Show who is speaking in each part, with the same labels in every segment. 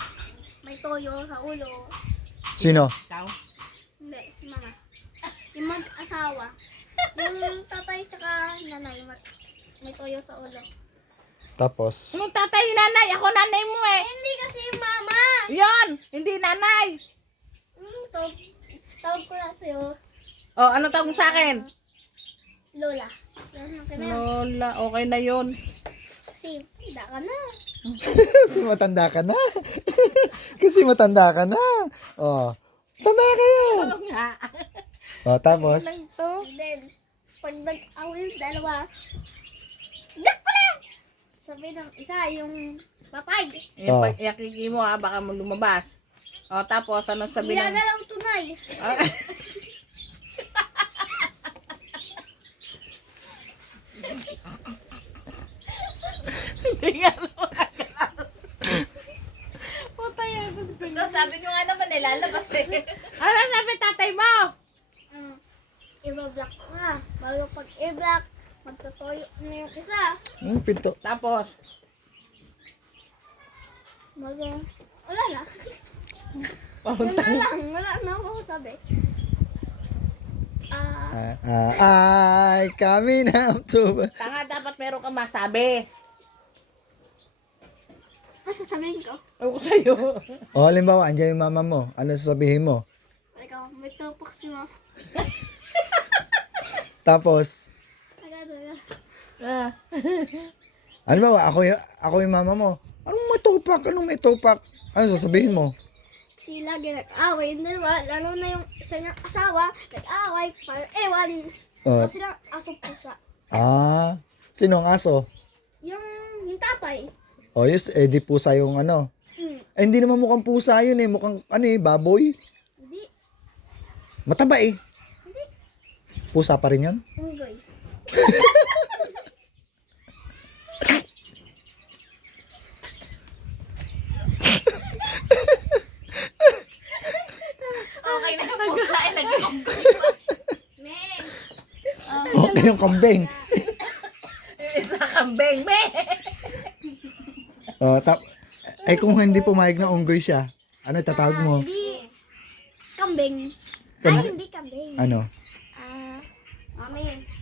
Speaker 1: May toyo sa ulo.
Speaker 2: Sino?
Speaker 3: Ikaw?
Speaker 1: Hindi, si mama. Yung mag-asawa. Yung tatay tsaka nanay. May toyo sa ulo.
Speaker 2: Tapos?
Speaker 3: Anong tatay nanay? Ako nanay mo eh.
Speaker 1: Hindi kasi yung mama.
Speaker 3: Yon, hindi nanay.
Speaker 1: Tawag ko lang sa'yo.
Speaker 3: Oh, ano tawag mo sa akin?
Speaker 1: Lola. Yan, okay na yan.
Speaker 3: Lola, okay na yon.
Speaker 1: Kasi, handa ka na.
Speaker 2: Kasi matanda ka na. Kasi matanda ka na. Oh. Tanda kayo.
Speaker 3: Oo nga.
Speaker 2: Oh, tapos?
Speaker 3: Lang to.
Speaker 1: And then, pag nag-away yung dalawa, dak pa na! Sabi ng isa, yung patay.
Speaker 3: Yung
Speaker 2: Oh.
Speaker 3: pag-iakiki mo ha, baka mo lumabas. O, tapos, ano sabi ng...
Speaker 1: Ginagalaw tunay.
Speaker 3: Ah. Hindi nga nakakalaman. Puta yan.
Speaker 4: So, sabi nyo nga naman, nilalabas eh.
Speaker 3: Ano sabi tatay mo?
Speaker 1: I-block ko nga. Bago pag i-block, magtutoyo na yung isa.
Speaker 2: Pinto.
Speaker 3: Tapos,
Speaker 1: Wala na.
Speaker 3: papunta.
Speaker 1: Wala na ako sabi.
Speaker 2: Ay, kami na to.
Speaker 3: Tanga, dapat meron kang masabi.
Speaker 1: Sasabihin ko.
Speaker 3: Ako sa'yo.
Speaker 2: O, halimbawa, andyan yung mama mo. Ano sasabihin mo?
Speaker 1: Ikaw, may tupak si mo.
Speaker 2: Tapos,
Speaker 1: Agad.
Speaker 3: Ah.
Speaker 2: halimbawa, ako yung mama mo. Anong may tupak? Anong may tupak? Ano sasabihin mo?
Speaker 1: Sila nag-away yung dalawa, lalo na yung isa niyang asawa, nag-away, para ewan.
Speaker 2: Oh.
Speaker 1: Kasi lang aso pusa.
Speaker 2: Ah, sino ang aso?
Speaker 1: Yung tatay.
Speaker 2: O, yes, di pusa yung ano. Eh, hindi naman mukhang pusa yun eh. Mukhang, baboy.
Speaker 1: Hindi.
Speaker 2: Mataba eh.
Speaker 1: Hindi.
Speaker 2: Pusa pa rin yan?
Speaker 1: Unggoy.
Speaker 4: Okay na yung pusa eh, nag-unggoy.
Speaker 1: Meng.
Speaker 2: Okay yung kambing.
Speaker 3: Isa kambing, me.
Speaker 2: O, kung hindi pumayag na unggoy siya, ano tatawag mo?
Speaker 1: Hindi. Kambing.
Speaker 2: Kambing.
Speaker 1: Ay, hindi kambing.
Speaker 2: Ano?
Speaker 1: Mami.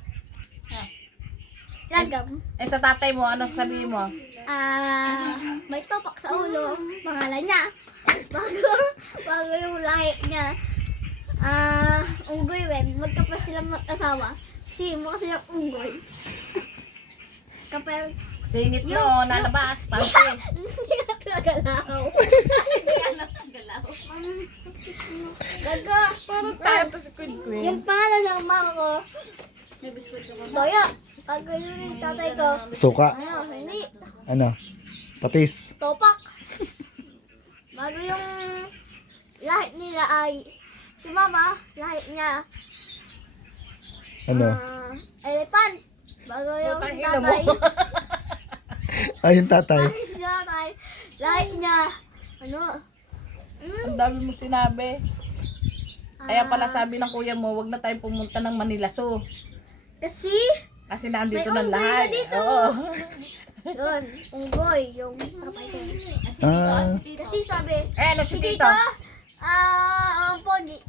Speaker 1: Lagam.
Speaker 3: Eh, sa tatay mo, ano sabihin mo?
Speaker 1: May topak sa ulo. Pangalan niya. Bago yung lahi niya. Unggoy wen. Magkapal silang mag-asawa. Si mo kasi yung unggoy. Kapal.
Speaker 3: Singit mo, nalabas. Pansin.
Speaker 1: Hindi ka nagalaw.
Speaker 4: Hindi ka natagalaw.
Speaker 1: Gaga.
Speaker 3: Parang tayo pa si Queen Queen.
Speaker 1: Yung pangalan ng mama ko. Toyo. Bago yung tatay ko.
Speaker 2: Suka.
Speaker 1: Hindi.
Speaker 2: Ano? Patis.
Speaker 1: Topak. Bago yung lahi nila ay si mama, lahi niya
Speaker 2: Ano?
Speaker 1: elephant. Bago yung
Speaker 3: Putang
Speaker 1: si
Speaker 3: ina mo.
Speaker 1: tatay,
Speaker 2: Ay, yung tatay.
Speaker 1: bago si tatay, lahi niya ano?
Speaker 3: Ang dami mo sinabi. Kaya pala sabi ng kuya mo, wag na tayong pumunta ng Manila Zoo.
Speaker 1: Kasi
Speaker 3: Kasi nandito
Speaker 1: May
Speaker 3: na
Speaker 1: unggoy na
Speaker 3: lahat.
Speaker 1: dito.
Speaker 3: Oo.
Speaker 1: yun, unggoy yung tatay ko.
Speaker 2: Ah,
Speaker 1: Kasi sabi,
Speaker 3: Eh, ano si
Speaker 1: si
Speaker 3: Tito?
Speaker 1: Tito, ang pogi.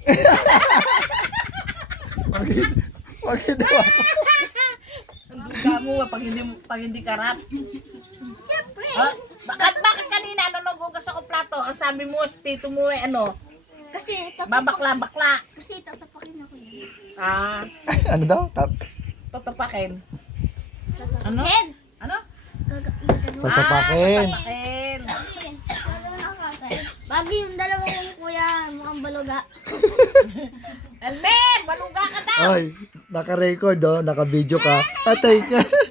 Speaker 2: bakit daw ako?
Speaker 3: Ang duga mo, pag hindi ka rap.
Speaker 1: Siyempre.
Speaker 3: Bakit kanina, ano nagugas ako plato? Ang sabi mo, si Tito mo eh, ano?
Speaker 1: Kasi
Speaker 3: Babakla.
Speaker 1: Kasi tatapakin ako yun.
Speaker 3: Ah,
Speaker 2: Ano daw?
Speaker 3: tatapakin. Ano?
Speaker 1: Head.
Speaker 3: Ano?
Speaker 2: Sasapakin.
Speaker 3: Tatapakin.
Speaker 1: Bagay yung dalawa kong kuya, mukhang baluga.
Speaker 3: Alben, maluga ka daw.
Speaker 2: Ay, naka-record oh, naka-video ka. Atay ka.